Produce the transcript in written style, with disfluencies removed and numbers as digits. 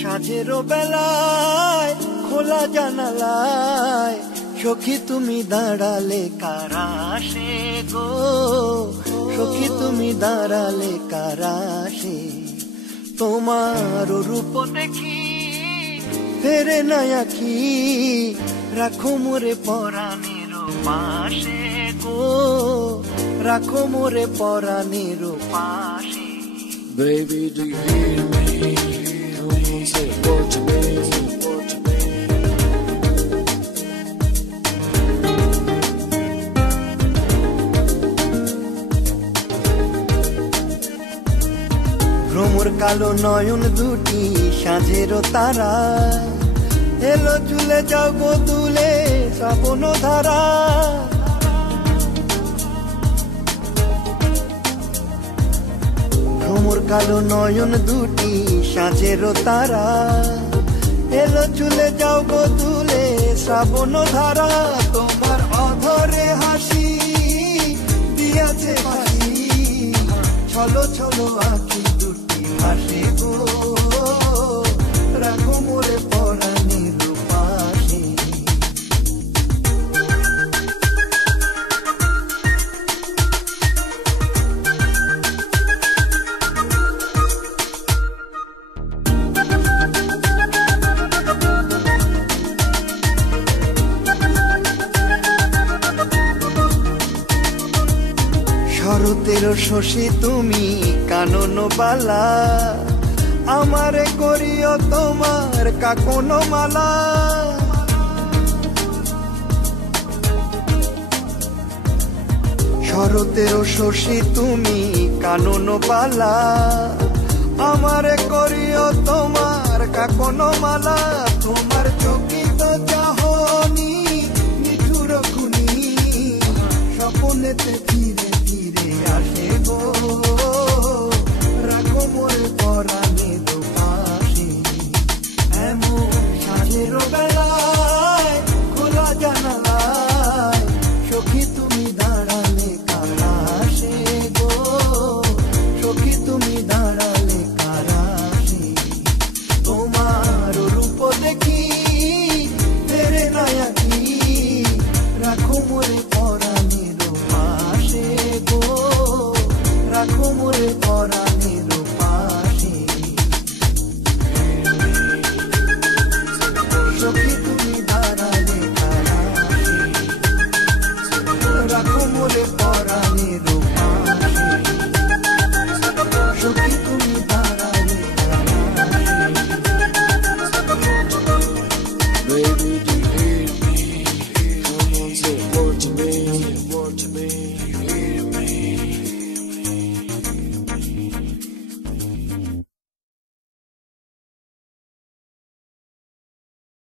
সাজেরও বেলায় খোলা জানালায় সখী তুমি দাঁড়ালে কারাশে গো, সখী তুমি দাঁড়ালে কারাশে। তোমার রূপ দেখি ফেরে না আখি, রাখো মোরে পরাণের পাশে গো, রাখো মোরে পরাণের পাশে। Baby, do you hear me? Come on, say a word to me. ভ্রমর কালো নয়ন দুটি সাঁঝেরও তারা, এলো চুলে যাও গো দুলে শ্রাবণ ধারা। ভ্রমর কালো নয়ন দুটি সাঁঝেরও তারা, এলো চুলে যাও গো দুলে শ্রাবণ ধারা। তোমার অধরে হাসি দিয়াছে ফাঁসি, ছলো ছলো আঁখি দুটি ভাসে গো, রাখো মোরে পরাণের পাশে। শরতের শশী তুমি কানন বালা, আমারে করিও তোমার কাকন মালা। শরতের শশী তুমি কানন বালা, আমারে করিও তোমার কাকন মালা। তোমার চকিত চাহনি নিঠুর খুনি, স্বপনেতে ফিরে ফিরে আসে গো, রাখো মোরে পরাণের পাশে। এমন সাজের বেলায় খোলা জানালায় সখী তুমি দাঁড়ালে কারাশে গো, সখী তুমি দাঁড়ালে কারাশে। তোমার রূপ দেখি ফেরে না আখি, রাখো মোরে পরাণের পাশে গো, রাখো মোরে পরাণের পাশে। সখী তুমি দাঁড়ালে কারাশে, রাখো মোরে পরাণের পাশে। সখী তুমি দাঁড়ালে Baby, do you hear me? Come on, say a word to me.